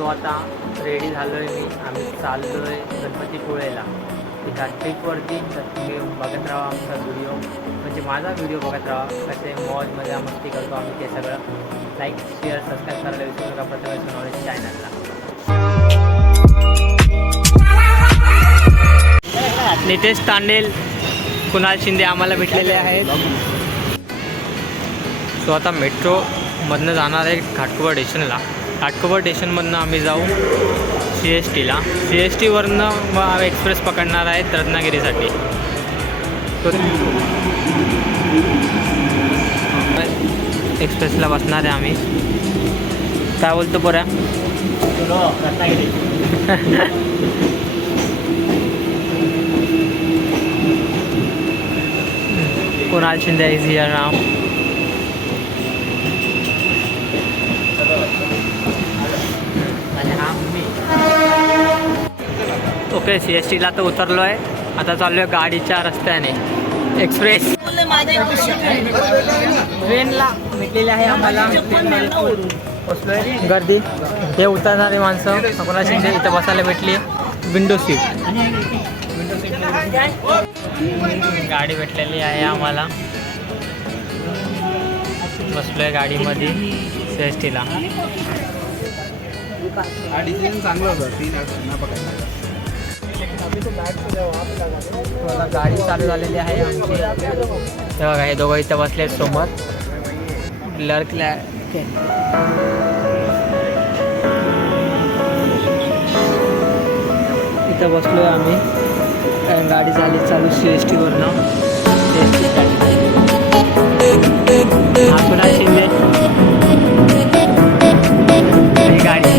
So आता ready झालो आहे मी. आम्ही चाललो आहे गणपतीपुळेला. ती ट्रिपवरती. तर तुम्ही बघत राहा आमचा व्हिडिओ, म्हणजे माझा व्हिडिओ बघत राहा. कसे मौज मजा मस्ती करतो आम्ही ते सगळं. लाईक शेअर सबस्क्राईब करायला विसरू नका प्रथमेश सोनवणे चॅनलला. नितेश तांडेल, कुणाल शिंदे आम्हाला भेटलेले आहेत. सो आता मेट्रोमधनं जाणार आहे घाटकोपर स्टेशनला. घाटकोपर स्टेशनमधनं आम्ही जाऊ CSTला. CSTवरनं मग एक्सप्रेस पकडणार आहेत रत्नागिरीसाठी. एक्सप्रेसला बसणार आहे आम्ही. काय बोलतो पोऱ्या? रत्नागिरी. कुणाल शिंदे इज हियर नाव. ओके, CSTला तर उतरलो आहे. आता चाललो आहे गाडीच्या रस्त्याने एक्सप्रेस. ट्रेनला भेटलेली आहे आम्हाला. बसलो आहे. गर्दी. हे उतरणारे माणसं. कुणाल शिंदे इथं बसायला भेटली. Window seat. गाडी भेटलेली आहे आम्हाला. बसलो आहे गाडीमध्ये CSTला. चांगलं होतं 3 गाडी चालू झालेली आहे आमची. तेव्हा हे दोघं इथं बसले आहेत समोर. क्लर्कला इथं बसलो आहे आम्ही. गाडी झाली चालू CSTवरनं. हा कुणाल शिंदे गाडी.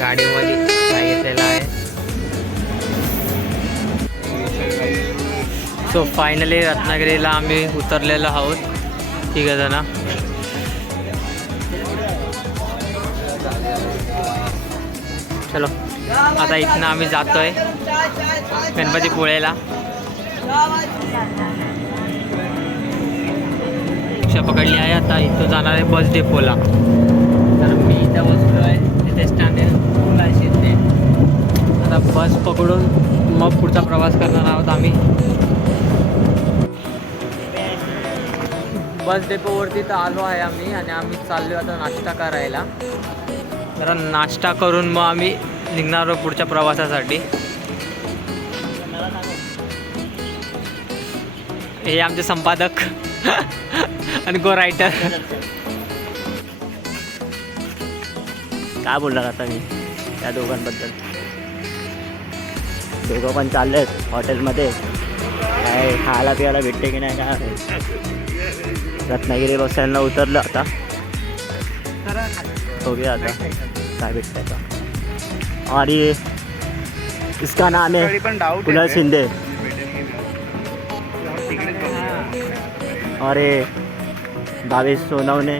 गाडीमध्ये सांगितलेलं आहे. सो फायनली रत्नागिरीला आम्ही उतरलेलो आहोत 3 जण. चलो आता इथनं आम्ही जातोय गणपतीपुळेला. रिक्षा पकडली आहे. आता इथं जाणार आहे बस डेपोला. तर मी इथं बसलो आहे. तिथे स्टँड कुणाल शिंदे. आता बस पकडून मग पुढचा प्रवास करणार आहोत आम्ही. बस डेपोवरती तर आलो आहे आम्ही. आणि आम्ही चाललो आता नाश्ता करायला. जरा नाश्ता करून मग आम्ही निघणार आहोत पुढच्या प्रवासासाठी. हे आमचे संपादक आणि गो रायटर. काय बोलणार आता मी त्या दोघांबद्दल. दोघं पण चालले आहेत हॉटेलमध्ये. काय खायला पियाला भेटते की नाही काय. रत्नागिरी बस स्टँडला उतरलं. आता बघूया आता काय भेटतं आता. और ये इसका नाम है कुणाल शिंदे. और ये भावेश सोनवणे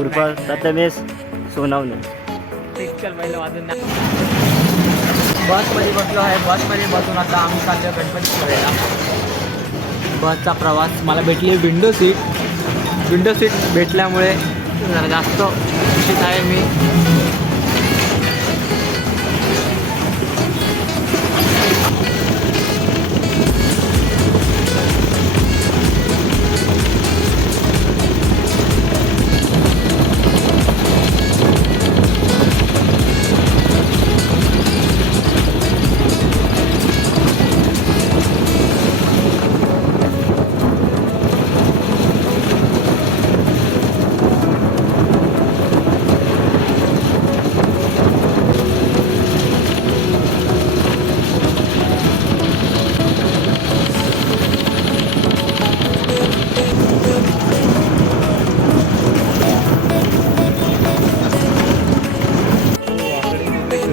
उर्फ प्रथमेश सोनवणे. बसमध्ये बसलो आहे. बसमध्ये बसून आता आम्ही चाललो गणपतीपुळेला. बसचा प्रवास मला भेटली विंडो सीट. विंडो सीट भेटल्यामुळे जरा जास्त खुशीत आहे मी.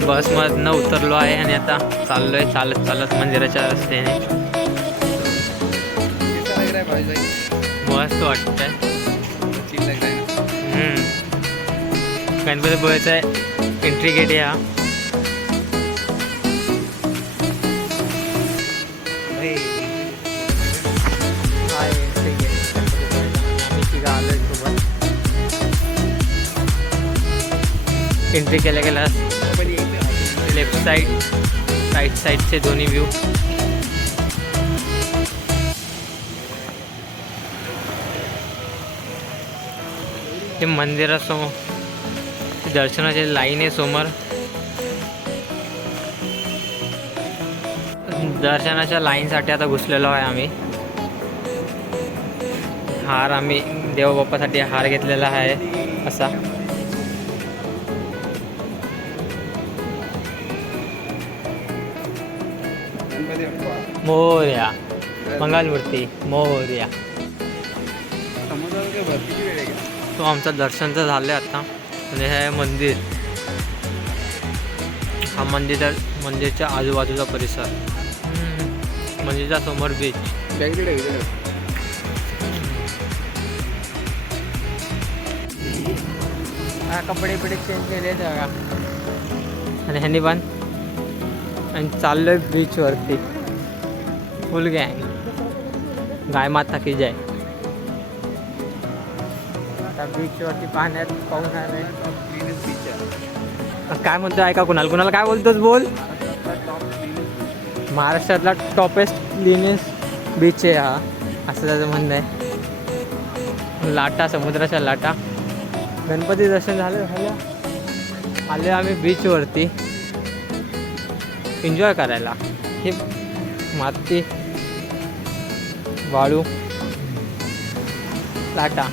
बसमधनं उतरलो आहे आणि आता चाललो आहे चालत चालत मंदिराच्या रस्त्याने. मस्त वाटतंय. गणपतीपुळेचा एंट्री गेट आहे हा. हा एंट्री गेट आम्ही तिघं आलो सोबत. एंट्री केल्या गेला लेफ्ट साईड राईट साईडचे दोन्ही व्ह्यू. ते मंदिरासमोर दर्शनाची लाईन आहे समोर. दर्शनाच्या लाईनसाठी आता घुसलेलो आहे आम्ही. हार आम्ही देवबाप्पासाठी हार घेतलेला आहे असा. गणपती बाप्पा. मोरया मंगलमूर्ती मोरया. समुद्रावर काय भरतीची वेळ आहे का? तो आमचं दर्शन तर झालं आता. आणि हे आहे मंदिर. हा मंदिरच्या आजूबाजूचा परिसर. मंदिरच्या समोर बीच. इकडे हा कपडे चेंज केले सगळा. आणि ह्यांनी पण आणि चाललोय बीचवरती फुल गँग. गाय माता की जय. आता बीचवरती पाण्यात पाहून आले. काय म्हणतो ऐका कुणाला काय बोलतोस बोल. महाराष्ट्रातला टॉपेस्ट क्लीनेस्ट बीच आहे हा असं त्याचं म्हणणं आहे. लाटा समुद्राच्या लाटा. गणपती दर्शन झालं आले आम्ही बीचवरती एन्जॉय करायला. हे माती वाळू लाटा.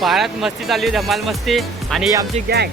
पाण्यात मस्ती चालली धमाल मस्ती. आणि आमची गँग